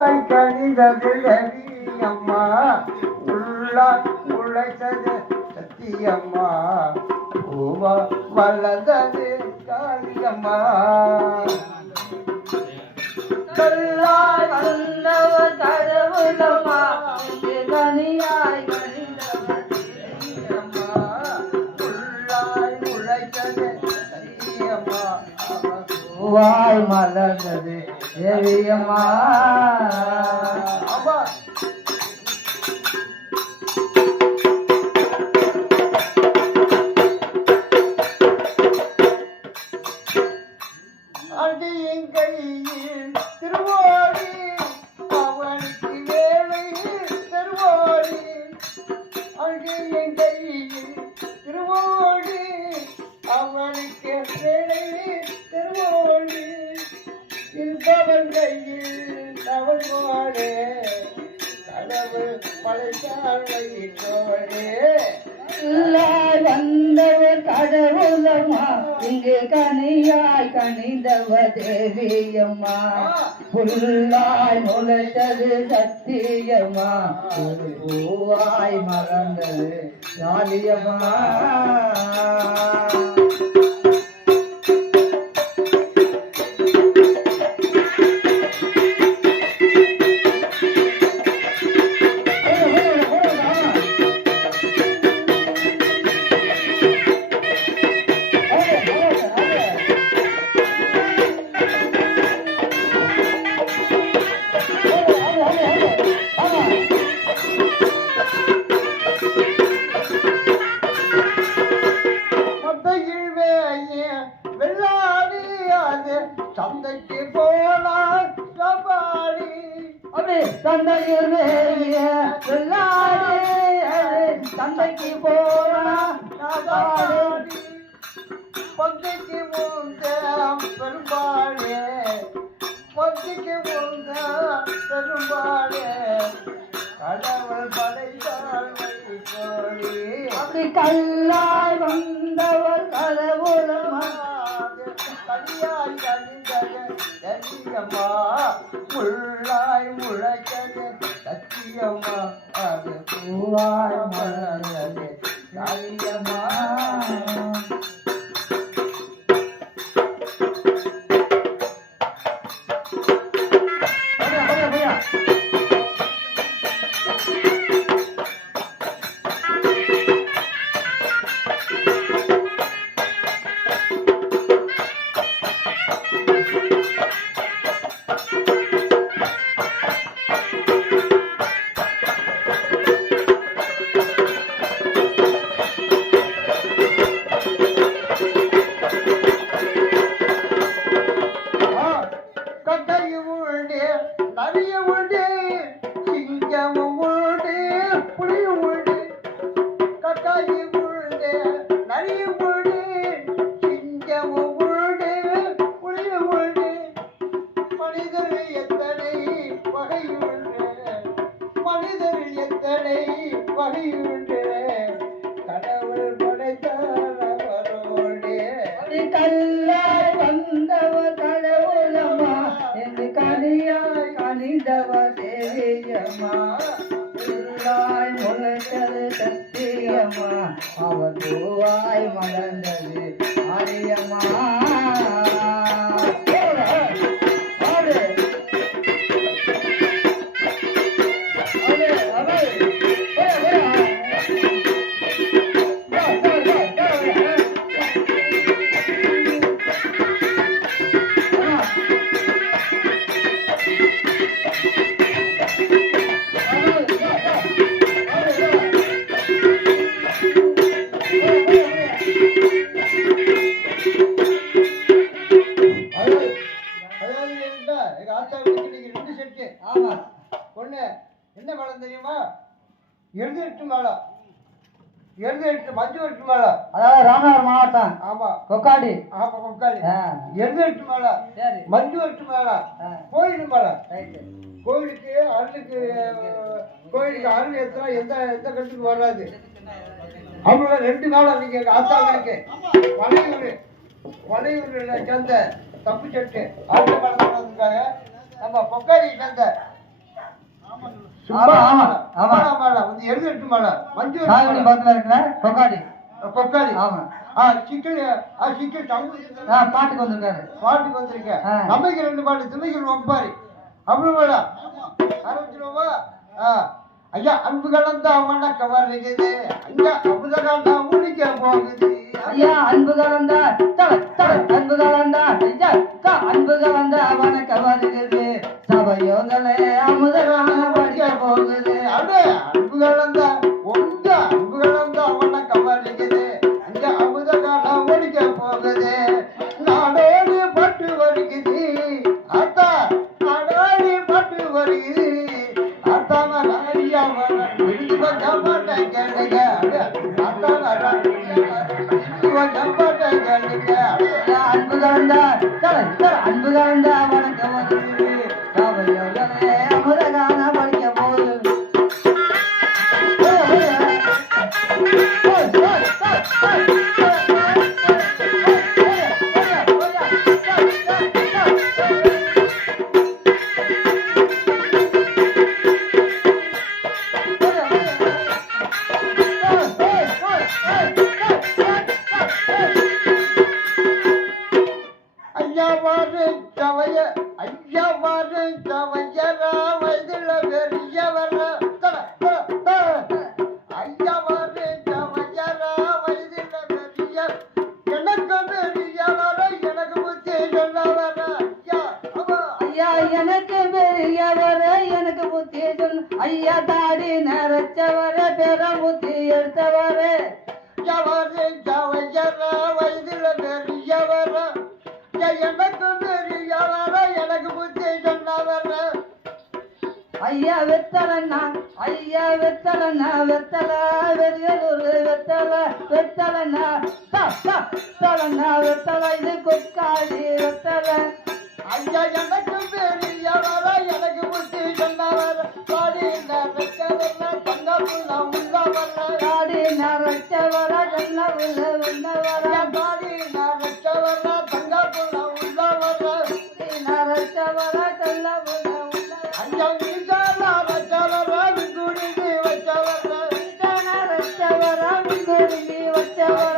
கணிதது அம்மா உள்ளா உழைத்தது சத்தியம்மா பூவா வளர்ந்தது காளியம்மா கல்லாய் வந்தவர் கடவுளம்மா கனியாய் அம்மா உள்ளாய் உழைத்தது சத்தியம்மா பூவாய் மலர்ந்தது தேவியம்மா அம்மா அடியின் கையில் திருவோடி அவனுக்கு வேலை திருவோடி அடியின் கையில் திருவோடி அவனுக்கு வேலை திருவோடி இருப்பவன் கையில் அவன் போடே கடவுள் படைத்தாள் வயிற்றோடே வந்தவர் கடவுளம்மா இங்கு கனியாய் கனிந்தவ தேவியம்மா புல்லாய் முளைத்தது சத்தியம்மா ஒரு பூவாய் மறந்தது காளியம்மா சந்தைக்கு போனால் சவாரி சந்தையில் சந்தைக்கு போனால் பந்திக்கு முந்த பெரும்பாலே பந்திக்கு முந்த பெரும்பாலே கடவுள் படைத்தாள் கோழி அப்படி கல்லாய் வந்தவர் கடவுளம்மா கனியாய் கனிதம்மா முள்ளாய் முளைக்கது சத்தியம்மா அது பூவாய் மலர்ந்தது காளியம்மா நிறைய உண்டு சிங்கமும் உண்டு புளியும் உண்டு கட்டாயி உண்டு நிறைய உண்டு சிங்கமும் உண்டு புளியும் உண்டு மனிதர் எத்தனை வகை உண்டு மனிதர் எத்தனை வகை உண்டு கடவுள் படைத்தவரோடு கல்லாய் வந்தவர் கடவுளம்மா என்று கனியாய் கனிந்தவ தேவியம்மா புல்லாய் முளைத்தது சத்தியம்மா அவர் பூவாய் மலர்ந்தது ஆரியம்மா என்ன மேடம் தெரியுமா 78 மேடம் 78 மஞ்சு 8 மேடம் அதாவது ராமநாதபுரம் மாவட்டம் ஆமா கொக்காடி ஆமா கொக்காடி 78 மேடம் மஞ்சு 8 மேடம் கோயில் மேடம் கோயிலுக்கு அருளுக்கு கோயிலுக்கு அருள் எத்தனை எந்த எந்த கட்டுக்கு வராது அவங்க 2 மேடம் நீங்க ஆத்தாளுக்கு வளையூர்ல சேர்ந்த தப்பு சட்டு ஆட்டு மேடம் நம்ம கொக்காடி சேர்ந்த சும்மா ஆமா, ஆமா. மாலை வந்து எழுதிட்டு மாலை மஞ்சு காய்கறி பக்கத்துல இருக்கிற கொக்காடி கொக்காடி ஆமா சிக்கன் சிக்கன் பாட்டுக்கு வந்திருக்காரு பாட்டுக்கு வந்திருக்கேன் நம்மைக்கு 2 பாட்டு திமைக்கு ஒப்பாரி அப்படி மேடம் ஆரம்பிச்சிருவோமா ஐயா அன்பு கலந்தா வணக்கம் வருகிறது ஐயா அமுதகாண்டா முடிக்க போகுது ஐயா அன்பு கலந்தா அன்பு கலந்தா ஐயா அன்பு கலந்தா வணக்கம் வருகிறது சபையோங்களே அமுதகாண்டா படிக்க போகுது அடே அன்பு கலந்தா உங்க அன்பு கலந்தா வணக்கம் வருகிறது ஐயா அமுதகாண்டா முடிக்க போகுது நாடோடி பட்டு வருகிறது அத்தா நாடோடி பட்டு வருகிறது அத்தாம ராணியா வர விழுந்து கொஞ்சம் மாட்டேன் கேளுங்க அன்பு கலந்தா அன்பு கலந்தா வணக்கம் வருகிறது சபையோங்களே அமுதகாண்டா படிக்க போகுது ஐயாவாறு சவையரா வயதுல பெரியவர ஐயாவாறு சவையரா வயதுல பெரிய எனக்கு பெரியவர எனக்கு புத்தி சொன்னவர ஐயா எனக்கு பெரியவர எனக்கு புத்தி சொன்ன ஐயா தாடி நரைச்சவர பெற புத்தி எடுத்தவர ஐயாவாறு சவையரா வயதுல பெரியவர எனக்கு பெரியவர எனக்கு புத்தி சொன்னவர ஐயா வெத்தலண்ணா வெத்தல வெறியலூர் வெத்தலண்ணா வெத்தல இது கொக்காடி வெத்தல ஐயா எனக்கு பெரியவர எனக்கு புத்தி சொன்னவர பாடி நரைச்சவர தங்கப்புல உள்ளவர தாடி நரைச்சவர ஜன்னவுல உன்னவர பாடி நரைச்சவர தங்கப்புல உள்ளவர நரைச்சவர ஜன்னவுல ஐயா நீஜால ரச்சவர விங்குடி வச்சவர நரைச்சவர விங்குடி வச்சவர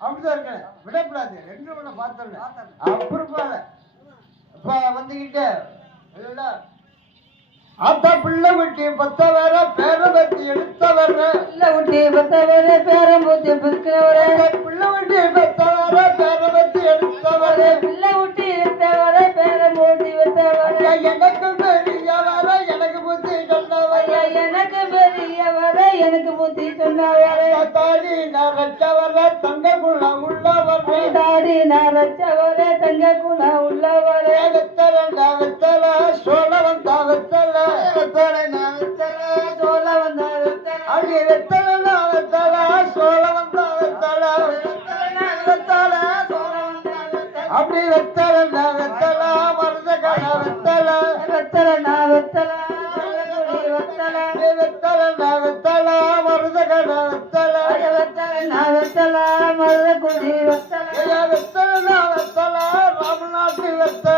அப்படிதான் இருக்கேன் விடக்கூடாது 2 மணி பார்த்தேன் அப்புறம் இப்ப வந்துகிட்டு ஆத்தா பிள்ளை விட்டு பத்தவர பேரபத்தி எடுத்தவர பிள்ளை விட்டு பத்தவர பேரம்பூத்தி பிடிக்கிறவர பிள்ளை விட்டு பத்தவர பேரபத்தி எடுத்தவர பிள்ளை விட்டு எடுத்தவர பேரம்பூத்தி வைத்தவர எனக்கு பெரியவர எனக்கு புத்தி சொன்னவர எனக்கு பெரியவர எனக்கு புத்தி சொன்னவர தாடி நரைச்சவர தங்கக்குள்ள உள்ளவர தாடி நரைச்சவர தங்கக்குள்ள உள்ளவர வெத்தல சோழ வந்தா வெத்தல சோழ வந்த வெத்தல அப்படி வெத்தல சோழ வந்தா வெத்தல அப்படி வெத்தல மருத கட வெத்தல வெத்தல வெத்தல மருத கட வெத்தல வெத்தல மருத குடி வெத்தல வெத்தல ராமநாட்டு வெத்தல